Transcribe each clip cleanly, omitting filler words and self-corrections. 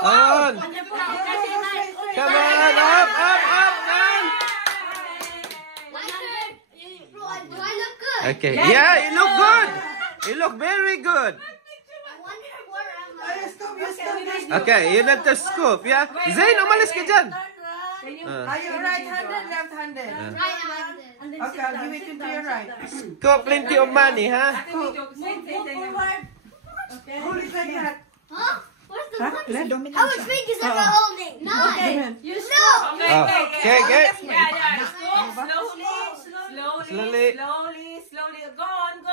On. Come on, up, down. Okay, yeah, you look good. You look very good. Okay, you need to scoop, yeah? Zain, umalis ka dyan. Are you right-handed, left-handed? Right-handed. Okay, I'll give it to your right. Scoop plenty of money, ha? Move forward. Okay. Hold it like that. Huh? Where's the money? How much fingers am I holding? 9. You No. Okay, good. Yeah. Slowly. Go on.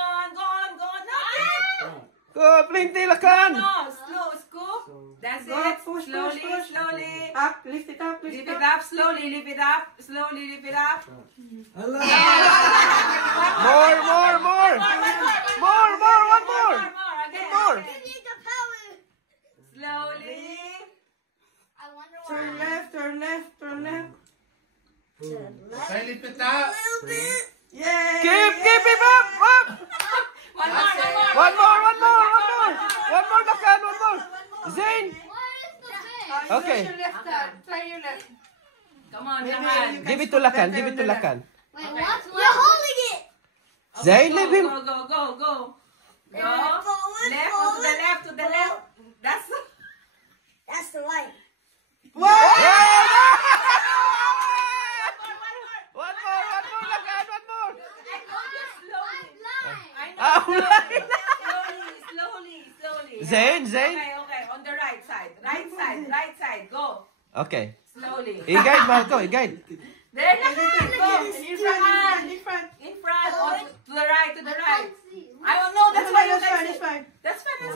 Go, plenty lakan. No, slow, scoop. That's it. Slowly. Up, lift it up, Lift it up, slowly lift it up. More. One more. Again. More. Give me the power. Slowly. I wonder why. turn left. Okay, lift it up. Yay! Keep him up. One more. One more lakan, one more. Zain. Where is the fish? Okay. Use your left hand. Try your left. Come on, Maybe Naman. you can Give it to scoop lakan, better give it on to the left. lakan. Wait, what? You're holding it. Zain, leave him. Go. Left, to the left. That's the right. Wow! One more lakan, one more. I'm blind. Slowly. Zain. Okay, on the right side. Go. Okay. Slowly. I-guide, Marco, i-guide. There, go. In front. In front. To the right. See. I don't know. That's why you guys. It's fine. That's fine.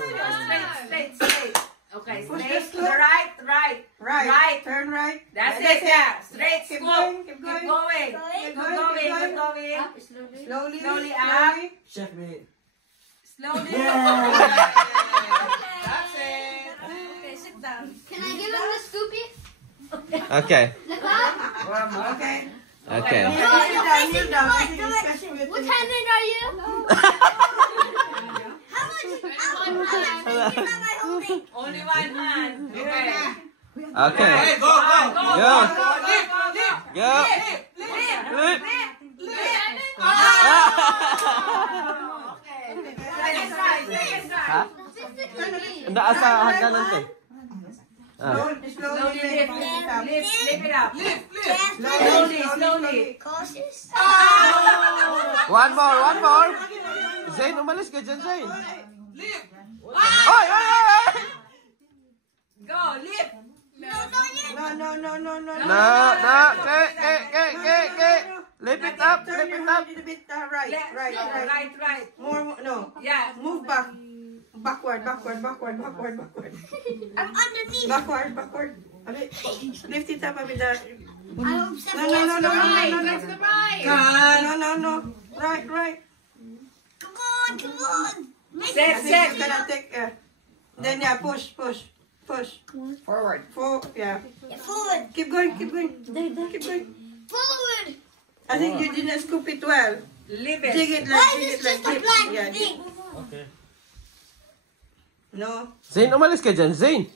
Straight. Okay, Push straight the to the right. Right. Turn right. That's it. Yeah. Straight. Keep Scoop. going. Keep going. Slowly up. Checkmate. Slowly. That's it. Okay, sit down. Can I give him the scoopy? Okay. Look up. Okay. Okay. No, you're facing the right direction. What handed are you? How much am I holding? Only one hand. Okay. Okay. Hey, go. Go. Lift. Go. Lift. Ha? Ndaa sa hagdanan te. Slowly Lift it up. Slowly. Cautious. One more. Zain, umalis ka dyan, Zain. Oy! Go, lift. No. Lift it up. Turn your hand a little bit right. More, no. Yeah. Move back. Backward. I'm underneath. Backward. Lift it up a bit. I'm obsessed with No. the right. No. Right. Come on. Make Set. It's gonna take. Then push. Forward. Yeah. Forward. Keep going. Forward. I think you didn't scoop it well. Leave it. Dig it Why like is this just a black thing? Okay. No. Zain, umalis ka dyan, Zain.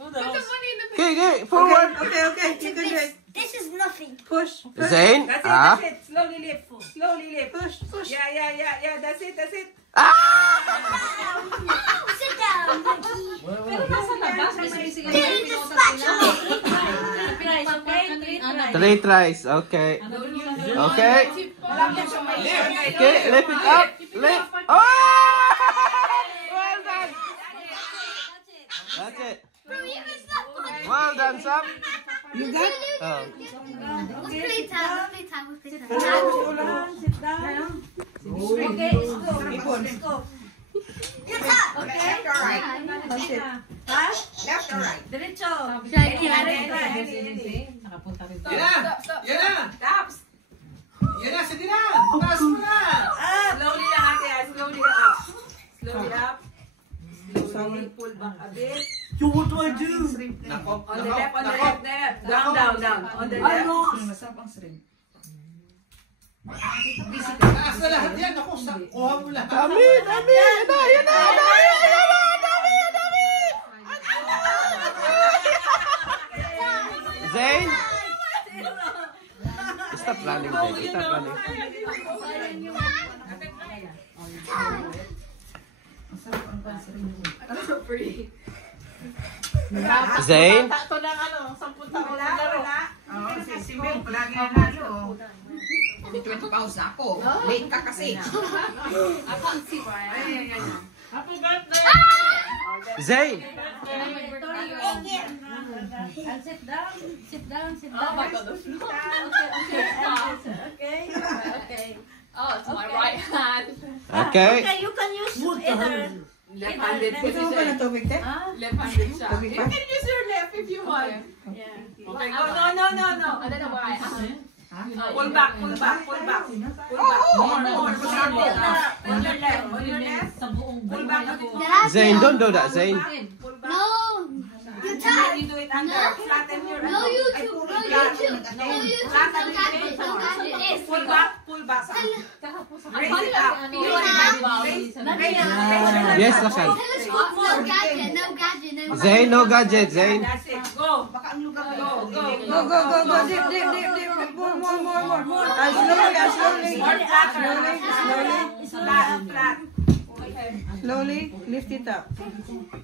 Okay, forward. Okay. You can do it. This is nothing. Push. Zain, That's it. Slowly lift. Push. Yeah. That's it. Sit down, Maggie. Get the spatula. Three tries. Okay. Okay, lift it up. Lift. Oh! Well done. That's it. Well done, Sam. You got? Oh. Let's play time. Sit down. Okay, scoop. Your top. Okay. Left or right? That's it. Left or right? Diretso. Yan na. Taps. Yan na, sige na. Taas mo na. Slowly lang ate. Slowly up. Slowly pull back a bit. So what do I do? Nako. On the left there. Down. On the left. Taas na lahat yan. Ako, kuha mo lahat. Dami. Yan na. Zayn? Stop running, Zayn. Stop running. Zayn? Ito lang 10 taon na laro. Si Mel, palagi nanalo. 20 pounds na ako. Late ka kasi. Happy birthday! Zayn? Sit down. Sit down. Sit Oh down. my God. Okay. Oh, it's my right hand. Okay. Okay, you can use either. Left-handed Gusto mo ba ng position. tubig, te? Left-handed siya. Tubig You pa? can use your left if you want. Yeah. Okay, go. No. I don't know why. Pull back. Pull back. More. On your left. Pull back a bit. Zayn, don't do that, Zayn. Pull back. No. You And try. you do it under. Flatten your No YouTube. No YouTube. No YouTube. No gadget. No gadget. Pull back. Raise it up. Yes, Lakay. Telescope. No gadget. No gadget. No gadget. Zayn, no gadget, Zayn. That's it. Go. Baka ang lugar Go. Go. Dip. More. Slowly. Flat. Slowly, lift it up.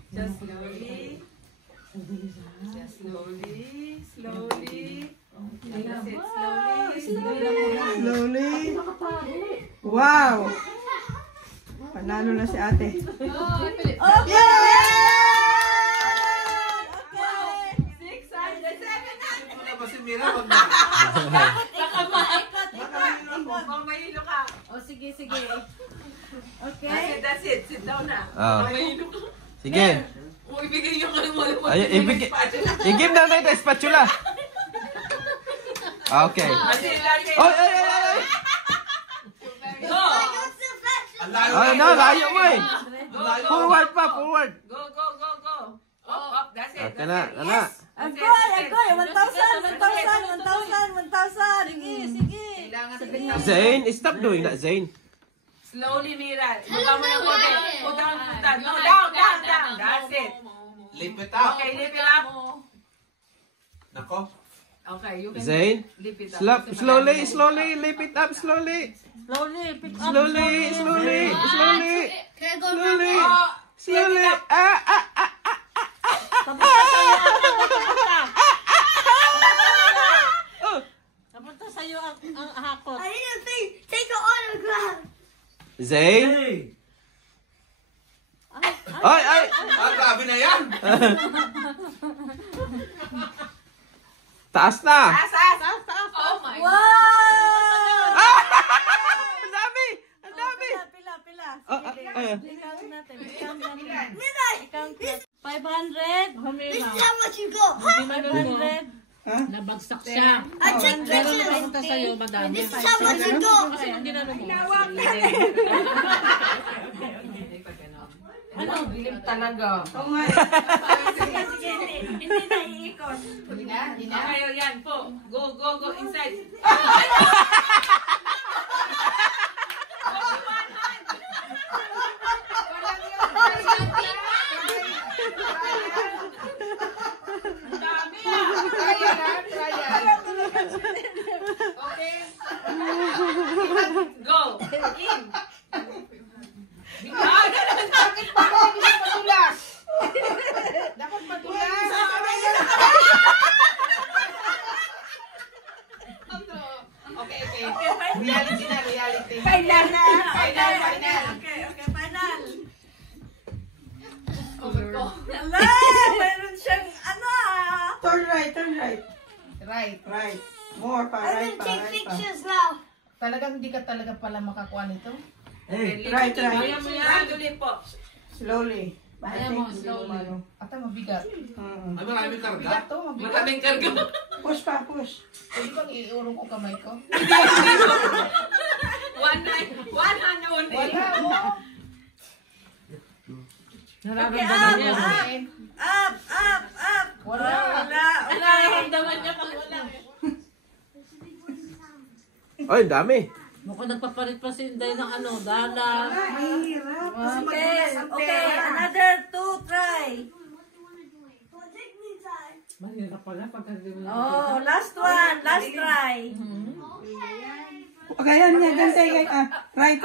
Just slowly. That's it. Slowly. Wow! Panalo na si ate. Wala ba si Mira? Wag na. Baka mahilo ka. Sige. That's it. Sit down na. Ah. Baka mahilo ka. Sige. O, ibigay yung ano mo. Ay, i-give na natin spatula. Okay. That's it. Ay. Go. Ang layo Ay, na. layo mo eh. Go. Forward pa, forward. Go. Up. That's it. Okay na. Agoy! 1,000! Zayn, stop doing that, Zayn. Slowly, Mira. Baba mo yung konti. Put down. No, down. That's it. Lift it up. Okay, lift it up. Nako. Okay, you can Zayn, lift it up. slowly, lift it up, slowly. Slowly. Can I go Slowly. now? Slowly. Napunta sa'yo ang hakot. I need to take an autograph. Zayn. Ay. Grabe na yan. Taas na. Oh my God. Wow! Ang dami. Pila. Ay. Count natin. Count natin. Midnight. 500. This is how much you go. 500. Nabagsak siya. I take Pero pictures. napunta sa'yo, madami. This is how much you go. Kasi ang ginano mo. Ano? Dilim talaga. Oo nga. Sige. Hindi na iikot. Okay, yan po. Go inside. Okay. Go. In. Dapat madulas. Okay. Reality na, reality. Final. Okay, final. Hello! Meron siyang Turn right. Right. More pa, I'm right gonna pa, take right pa. pictures now. Talagang hindi ka talaga pala makakuha nito. Right. Kaya mo yan. Tuloy po. Slowly. Kaya mo, slowly. Ata, mabigat. Ay, maraming karga. Mabigat to, mabigat. Maraming karga. Push pa, push. Pwede bang iurong ko kamay ko? One hand only. Nararamdaman niya. Up! Wala. Nararamdaman niya pag wala. Ay, dami. Mukhang nagpapalit pa si Inday ng dala. Mahirap. Kasi madulas ang Okay, pera. another 2 try. Take me time. Mahirap pala pagka hindi mo Oh, last one. Last try. Okay, yan. Gantay. Right.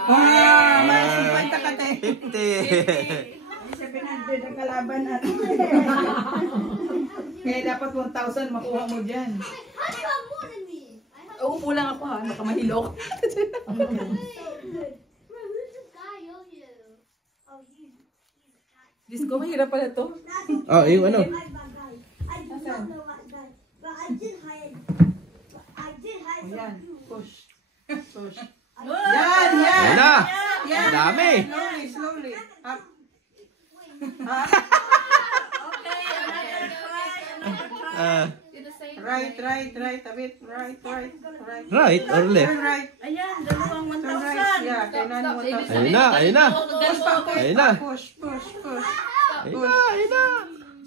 Wow, may 50 ka tayo. 50. 700 ang kalaban natin. Kaya dapat 1,000 makuha mo dyan. How do you have more than me? I have Uupo lang ako ha, baka mahilok. Bro, who's this guy over here? Oh, he's a cat. Diyos ko, mahirap pala to. Oh, yung ano? I do not know what guy, but I did hide. Ayan, push. Good. Yan. Yan na. Yan. Ang dami. Slowly. Up. Okay, another try. Right. A bit. Right. Right or left? Turn right. Ayan, dalawang Turn right. 1,000. Yeah, kailan mo Ayun na. Push na. pa. Push. Ayun na.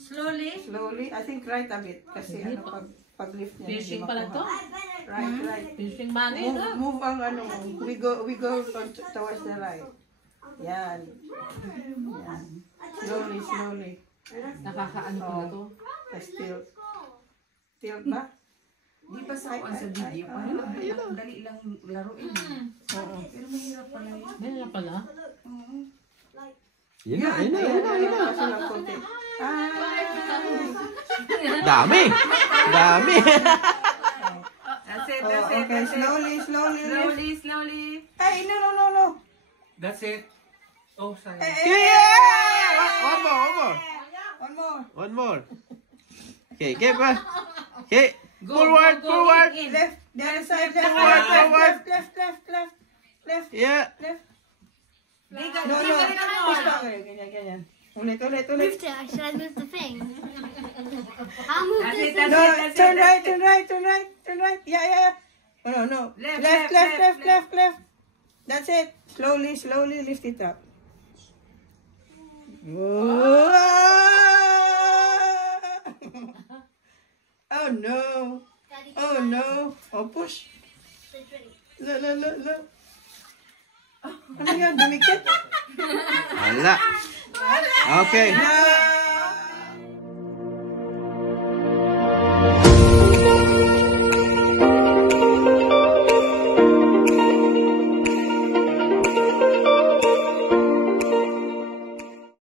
Slowly. I think right a bit. Kasi pag-lift niya. Fishing hindi pala to. makuha. Right. Fishing money, no? Move ang ano. We go towards the right. Yan. Slowly. Nakakaano pala to. Tilt ba? Di ba sa sa video? Parang dali lang laruin. Oo. Pero mahirap pala yun. Meron pala. Yun na. Kaso lang konti. Dami. That's it. Okay, slowly. Slowly. Ay, no. That's it. Oh, sayang. Yeah! One One more. more. Okay, Okay. Forward. Left. The other side. Forward. Left. Yeah. No. Push back. Ganyan. Ulit. Moved it. Should I move the thing? I'll move That's this it, thing. No, turn right. Yeah. No. Left. That's it. Slowly lift it up. Whoa. Oh no. Oh, push. Look. Ano yan? Dumikit? Wala. Okay. No.